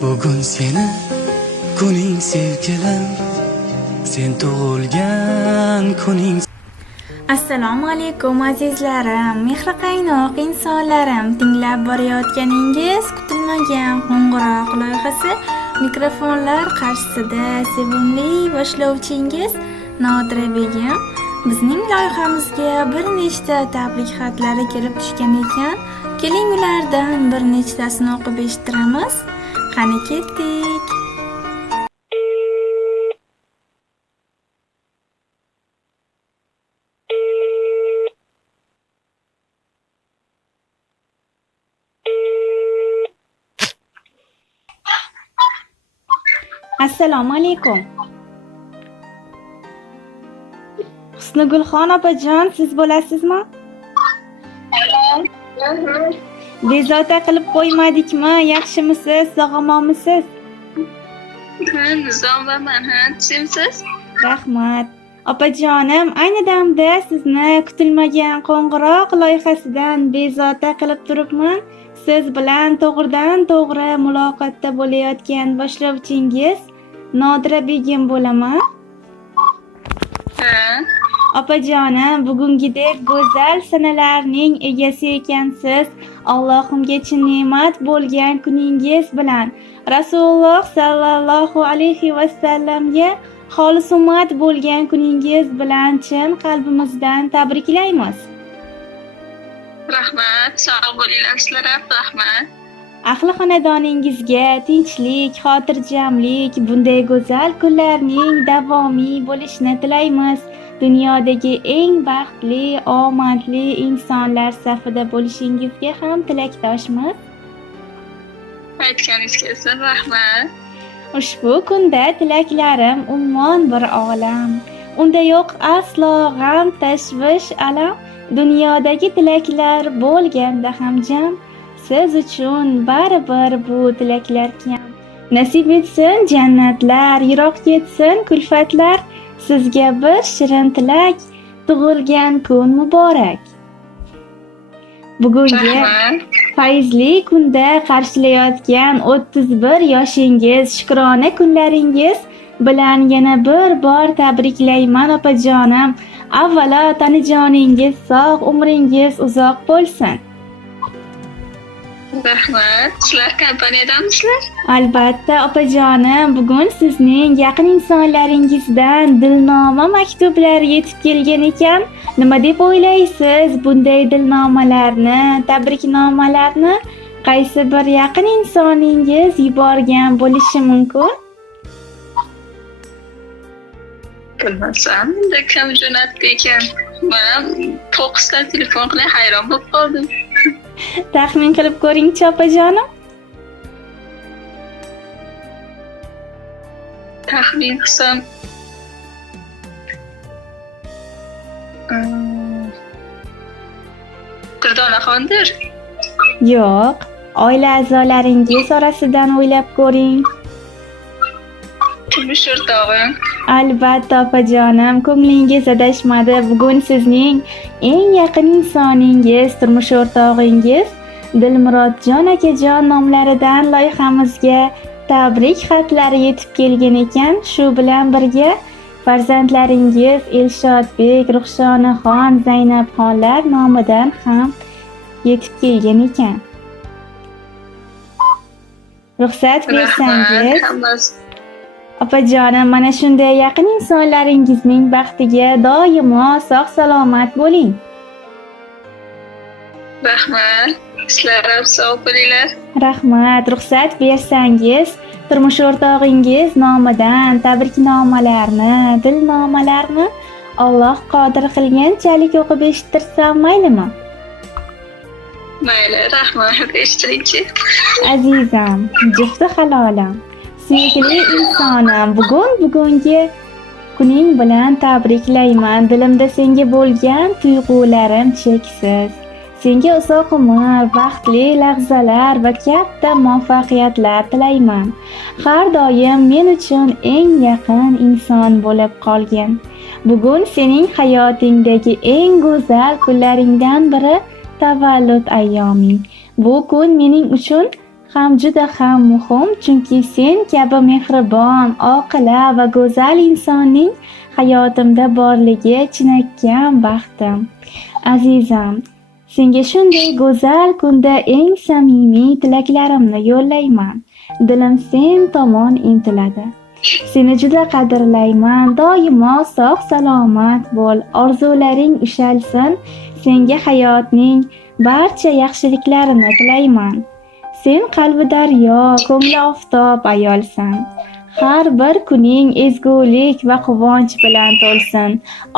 Bugun seni kuning sevgilim, sen tug'ilgan kuning. Assalomu alaykum azizlarim, mehri qaynoq insonlarim. Tinglab borayotganingiz kutilmagan qo'ng'iroq loyihasi. Mikrofonlar qarshisida sevimli boshlovchingiz Nodira Begim. Bizning loyihamizga bir nechta tabrik xatlari kelib tushgan ekan. Keling ulardan bir nechtasini o'qib eshittiramiz. Qani ketdik. Assalomu alaykum. Husnigulxon opajon, siz bo'lasizmi? Bezovta qilib qo'ymadikmi? Yaxshimisiz? Sog'omonmisiz? Nizomaman, kimsiz? Rahmat. Opajonim, ayni damda sizni kutilmagan qo'ng'iroq loyihasidan bezovta qilib turibman. Siz bilan to'g'ridan to'g'ri muloqotda bo'layotgan boshlovchingiz Nodira Begim bo'laman. Opajonim, bugungidek go'zal sanalarning egasi ekansiz. Allohimga chin ne'mat bo'lgan kuningiz bilan Rasululloh sallallohu alayhi va sallamga xolis ummat bo'lgan kuningiz bilan chin qalbimizdan tabriklaymiz. Rahmat, sog' bo'linglar sizlar, rahmat. Ahli xonadoningizga tinchlik, xotirjamlik, bunday go'zal kunlarning davomiy bo'lishini tilaymiz. Dunyodagi eng baxtli, omadli insonlar safida bo'lishingizga ham tilakdoshmiz. Aytganingiz kelsin, rahmat. Ushbu kunda tilaklarim ummon bir olam. Unda yo'q aslo g'am, tashvish, alam. Dunyodagi tilaklar bo'lganda ham jam. Siz uchun baribir bu tilaklar kam. Nasib etsin jannatlar, yiroq ketsin kulfatlar. Sizga bir shirin tilak, tug'ilgan kun muborak. Bugungi fayzli kunda qarshilayotgan 31 yoshingiz, shukrona kunlaringiz bilan yana bir bor tabriklayman opajonim. Avvalo tanijoningiz sog', umringiz uzoq bo'lsin. Rahmat. Sizlar kompaniyadamisizlar? Albatta opajonim, bugun sizning yaqin insonlaringizdan dilnoma maktublar yetib kelgan ekan. Nima deb o'ylaysiz? Bunday dilnomalarni, tabriknomalarni qaysi bir yaqin insoningiz yuborgan bo'lishi mumkin? Bilmasam, endi kim jo'natdi ekan. Men to'qqizta telefon qilib hayron bo'lib qoldim. Taxmin qilib ko'ring-chi opajonim. Taxmin qilsam Turdonaxondir. Yo'q, oila a'zolaringiz orasidan o'ylab ko'ring. Turmush o'rtog'im. Albatta opajonim, ko'nglingiz adashmadi. Bugun sizning eng yaqin insoningiz, turmush o'rtog'ingiz Dilmurodjon akajon nomlaridan loyihamizga tabrik xatlari yetib kelgan ekan. Shu bilan birga farzandlaringiz Elshodbek, Ruxshonaxon, Zaynabxonlar nomidan ham yetib kelgan ekan. Ruxsat bersangiz. Opajonim, mana shunday yaqin insonlaringizning baxtiga doimo sog' salomat bo'ling. Rahmat. Sizlar ham sog' bo'linglar. Rahmat. Ruxsat bersangiz, turmush o'rtog'ingiz nomidan tabriknomalarni, dilnomalarni Alloh qodir qilganchalik o'qib eshittirsam maylimi? Mayli, rahmat. Eshittiringchi. Azizam, jufti halolim, suyukli insonim, bugungi kuning bilan tabriklayman. Dilimda senga bo'lgan tuyg'ularim cheksiz. Senga uzoq umr, baxtli lahzalar va katta muvaffaqiyatlar tilayman. Har doim men uchun eng yaqin inson bo'lib qolgin. Bugun sening hayotingdagi eng go'zal kunlaringdan biri tavallud ayyoming. Bu kun mening uchun ham juda ham muhim, chunki sen kabi mehribon, oqila va go'zal insonning hayotimda borligi chinakam baxtim. Azizam, senga shunday go'zal kunda eng samimiy tilaklarimni yo'llayman. Dilim sen tomon intiladi. Seni juda qadrlayman. Doimo sog' salomat bo'l. Orzularing ushalsin. Senga hayotning barcha yaxshiliklarini tilayman. Sen qalbi daryo, ko'ngli oftob ayolsan. Har bir kuning ezgulik va quvonch bilan to'lsin.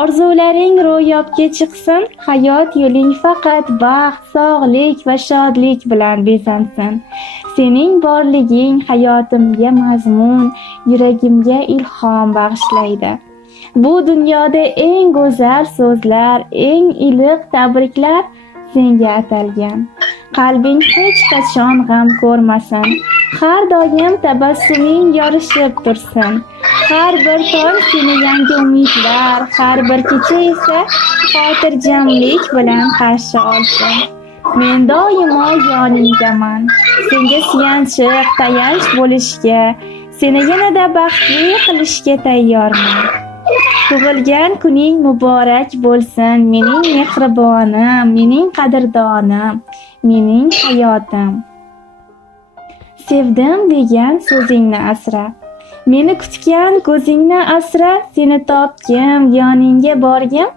Orzularing ro'yobga chiqsin. Hayot yo'ling faqat baxt, sog'lik va shodlik bilan bezansin. Sening borliging hayotimga mazmun, yuragimga ilhom bag'ishlaydi. Bu dunyoda eng go'zal so'zlar, eng iliq tabriklar senga atalgan. Qalbing hech qachon g'am ko'rmasin. Har doim tabassuming yorishib tursin. Har bir tong seni yangi umidlar, har bir kecha esa xotirjamlik bilan qarshi olsin. Men doimo yoningdaman. Senga suyanchiq, tayanch bo'lishga, seni yanada baxtli qilishga tayyorman. Tug'ilgan kuning muborak bo'lsin, mening mehribonim, mening qadrdonim, mening hayotim. Sevdim degan so'zingni asra. Meni kutgan ko'zingni asra, seni topgim, yoningga borgim,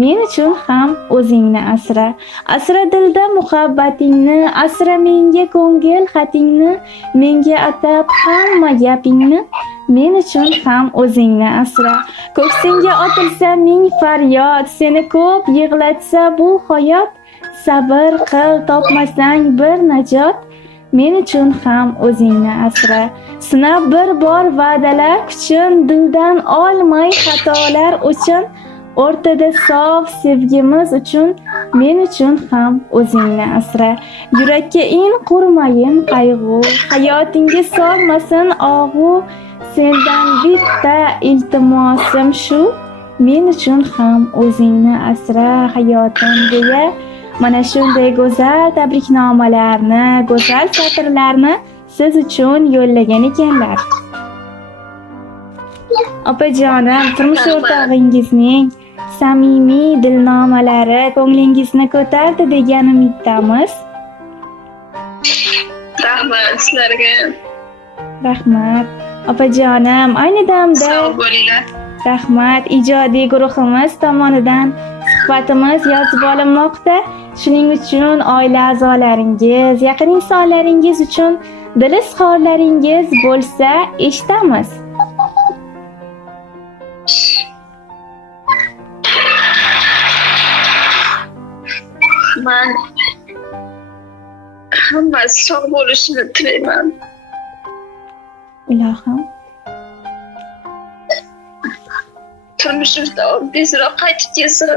men uchun ham o'zingni asra. Asra dilda muhabbatingni, asra menga ko'ngil xatingni, menga atab hamma gapingni, men uchun ham o'zingni asra. Ko'ksingga otilsa ming faryod, seni ko'p yig'latsa bu hayot, sabr qil, topmasang bir najot, men uchun ham o'zingni asra. Sinab bir bor va'dalar kuchin, dildan olmay xatolar uchun, o'rtada sof sevgimiz uchun, men uchun ham o'zingni asra. Yurakka in qurmayin qayg'u, hayotingga solmasin og'u, sendan bitta iltimosim shu, men uchun ham o'zingni asra hayotim deya. Mana shunday go'zal tabriknomalarni, go'zal satrlarni siz uchun yo'llagan ekanlar. Opajonim, turmush o'rtog'ingizning samimiy dilnomalari ko'nglingizni ko'tardi degan umiddamiz. Rahmat sizlarga. Rahmat. Opajonim, ayni damda Sog' bo'linglar. rahmat, ijodiy guruhimiz tomonidan suhbatimiz yozib olinmoqda. Shuning uchun oila a'zolaringiz, yaqin insonlaringiz uchun dil izhorlaringiz bo'lsa eshitamiz. Men hammasi sog' bo'lishini tilayman. Ilohim, Turmushimizda tezroq qaytib kelsin.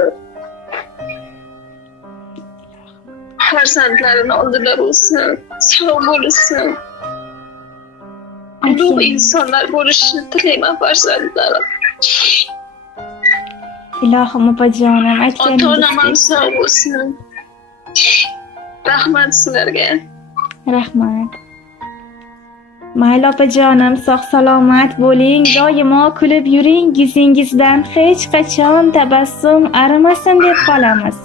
Farzandlarini oldilari o'ssin, sog' bo'lsin. Ulug' insonlar bo'lishini tilayman farzandlarim. Ilohim opajonim, Ota-onam ham aytganingizdek. sog' bo'lsin. Rahmat sizlarga. Rahmat. Mayli opajonim, sog' salomat bo'ling, doimo kulib yuring, yuzingizdan hech qachon tabassum arimasin deb qolamiz.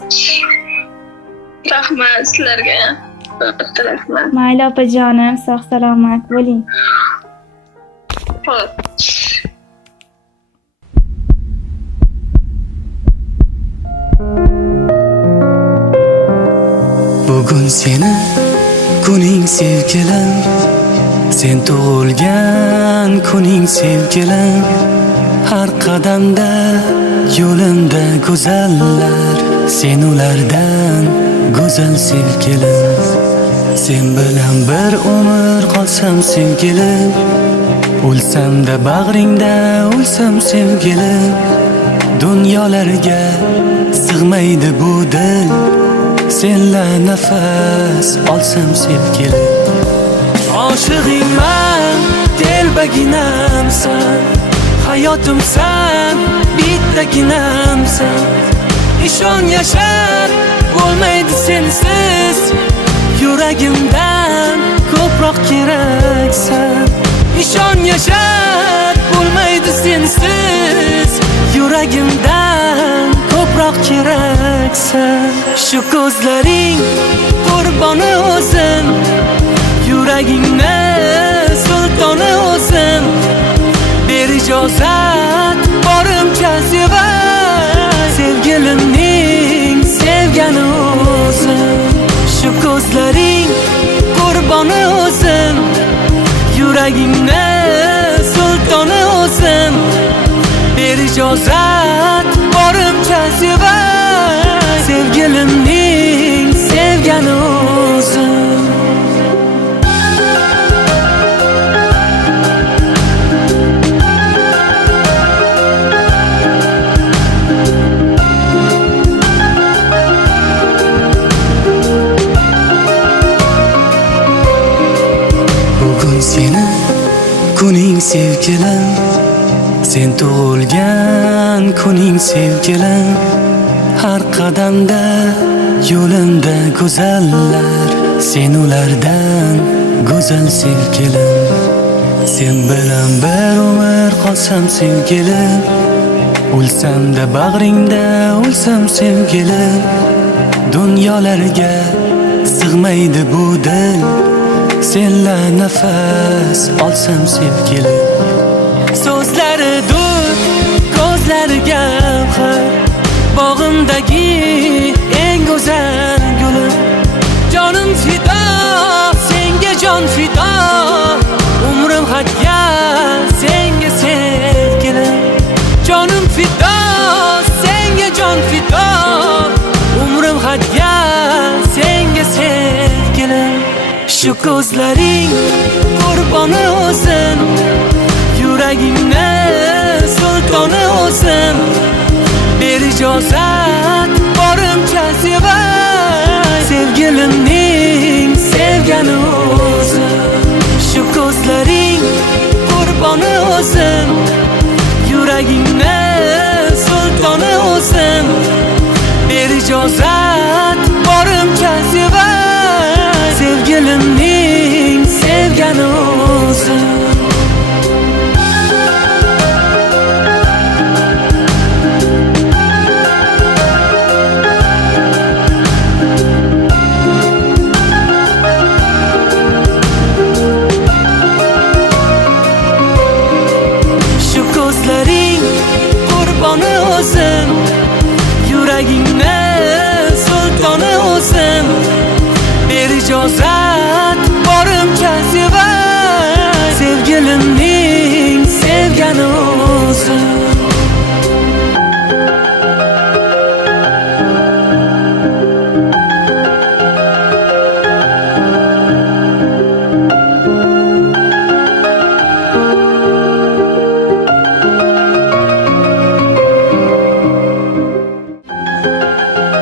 Rahmat sizlarga. Rahmat. Mayli opajonim, sog' salomat bo'ling. Xo'p. Bugun seni kuning sevgilim, sen tug'ilgan kuning sevgilim. Har qadamda yo'limda go'zallar, sen ulardan go'zal sevgilim. Sen bilan bir umr qolsam sevgilim, o'lsam-da bag'ringda o'lsam sevgilim. Dunyolarga sig'maydi bu dil, senla nafas olsam sevgilim. Oshig'ingman, telbaginamsan, hayotimsan, bittaginamsan. Ishon yashar bo'lmaydi sensiz, yuragimdan ko'p ko'proq keraksan. Ishon yashab bo'lmaydi sensiz, yuragimdan ko'proq keraksan. Shu ko'zlaring qurboni o'zim, yuragingni sultoni o'zim. Ber ijozat borimcha sevay, sevgilimning sevgani o'zim. Shu ko'zlaring qurboni o'zim, yuragingni sultoni o'zim. Ber ijozat borimcha sevay, sevgilimning sevgani o'zim. Seni kuning sevgilim, sen tug'ilgan kuning sevgilim. Har qadamda yo'limda go'zallar, sen ulardan go'zal sevgilim. Sen bilan bir umr qolsam sevgilim, o'lsam-da bag'ringda o'lsam sevgilim. Dunyolarga sig'maydi bu dil, senla nafas olsam sevgilim. So'zlari dur, ko'zlari gavhar, bog'imdagi eng go'zal gulim. Jonim fido, senga jon fido, umrim hadya senga sevgilim. Jonim fido, senga jon fido, umrim hadya senga sevgilim. Shu ko'zlaring qurboni o'zim, yuragingni sultoni o'zim. Ber ijozat borimcha sevay, sevgilimning sevgani o'zim. Shu ko'zlaring qurboni o'zim, yuragingni sultoni o'zim. Ber ijozat borimcha sevay, sevgilimning sevgani o'zim. Shu ko'zlaring qurboni o'zim, yuragingni sultoni o'zim. Ber ijozat borimcha sevay, sevgilimning sevgani o'zim.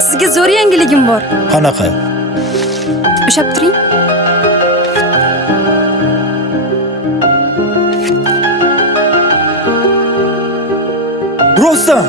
Sizga zo'r yangiligim bor. Qanaqa? Ushab turing. Rustam!